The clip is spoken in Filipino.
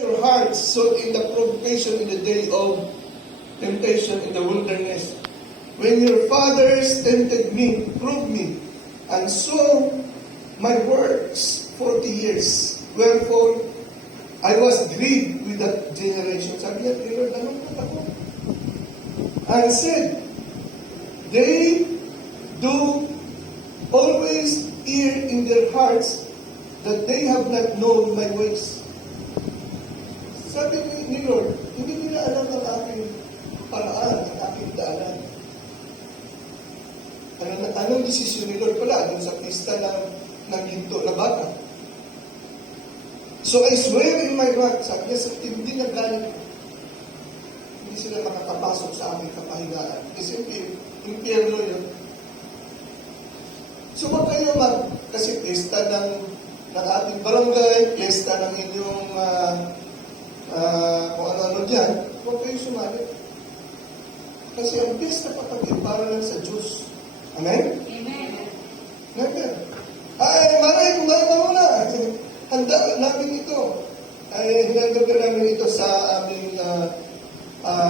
Your hearts so in the provocation in the day of temptation in the wilderness. When your fathers tempted me, proved me, and saw my works 40 years. Wherefore, I was grieved with that generation. Sabi niya, Lord, anong ako? And said, they do always err in their hearts that they have not known my ways. Sabi ni Lord, hindi nila alam ang aking paraan, ang aking daanan. Anong desisyon ni Lord pala dun sa pista ng ginto na bata? So I swear in my heart, sabi niya, sa tindi na galit, hindi sila makakapasok sa aking kapahingaan. Kasi impyerno yun. So wag kayo kasi pista ng ating barangay, pista ng inyong kung ano-ano dyan, huwag kayo sumali. Kasi ang pista kapatid, para lang sa Diyos. Amen? Amen. Amen. Ay, maray, kumain na muna. Handa namin ito. Ay, hinagdagan namin ito sa aming